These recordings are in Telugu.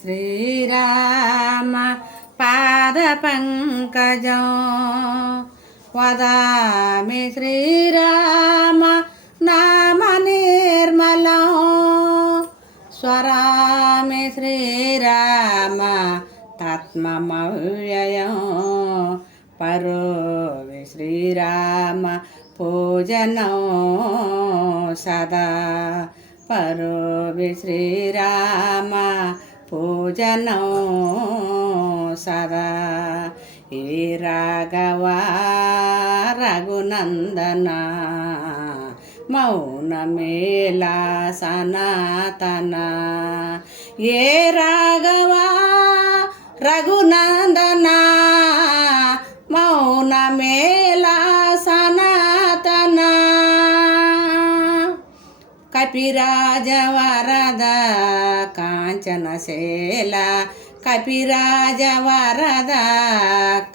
శ్రీరామ పాద పంకజం వదామి శ్రీరామ నామ నిర్మలం స్వరామి శ్రీరామ తత్మమవ్యయం పరోవి శ్రీరామ పూజనం సదా పరోవి శ్రీరామ పూజనం సదా ఈ రాఘవ రఘునందన మౌనమేలా సనాతన ఏ రాఘవ రఘునందన మౌనమేలా సనాతన కపిరాజ వరద కాంచనశేల కపిరాజ వరద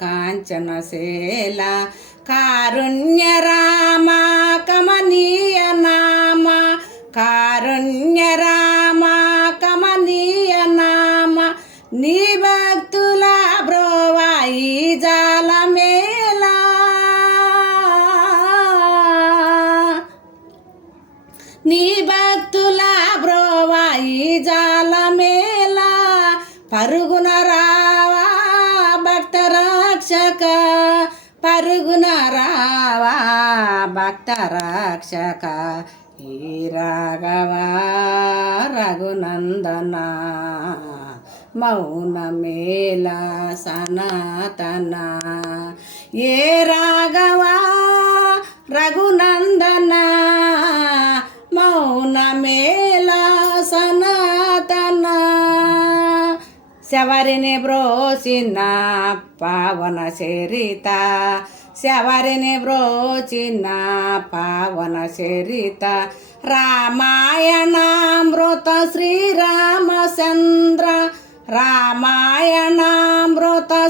కాంచనశేల కారుణ్య రామ కమనీయ నామ కారుణ్య రామ కమనీయ నామ నీ భక్తుల బ్రోవాయి జాలమేలా నీ భక్తుల బ్రోవాయి జాలమేలా పరుగున రావా భక్త రక్షక పరుగున రావా భక్త రక్షక ఈ రాఘవ రఘునందన మౌనమేలా సనాతన ఏ రాఘవ రఘునందన మౌనమేలా సనాతన శబరిని బ్రోచిన పావన చరిత శబరిని బ్రోచిన పావన చరిత రామాయణామృత శ్రీరామచంద్ర రామాయణామృత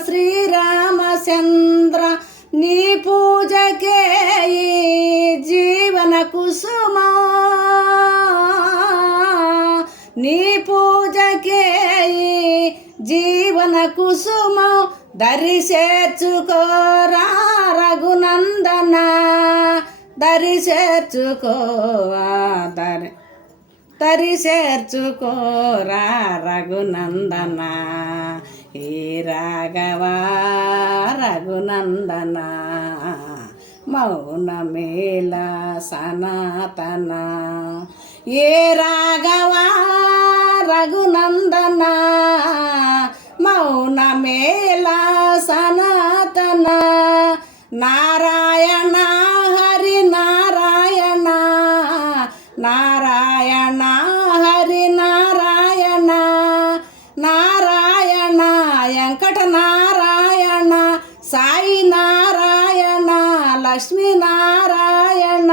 శ్రీరామచంద్ర నీ పూజకే ఈ జీవన కుసుమా నీ పూజకే ఈ జీవన కుసుమం దరి చేర్చుకోరా రఘునందన దరి చేర్చుకోవా దరి చేర్చుకోరా రఘునందన ఈ రాఘవ రఘునందన మౌనమేలా సనాతన ఏ రాఘవ రఘునందన మౌనమేలా సనాతన నారాయణ హరి నారాయణ నారాయణ హరి నారాయణ నారాయణ వెంకట నారాయణ సాయి నారాయణ లక్ష్మీ నారాయణ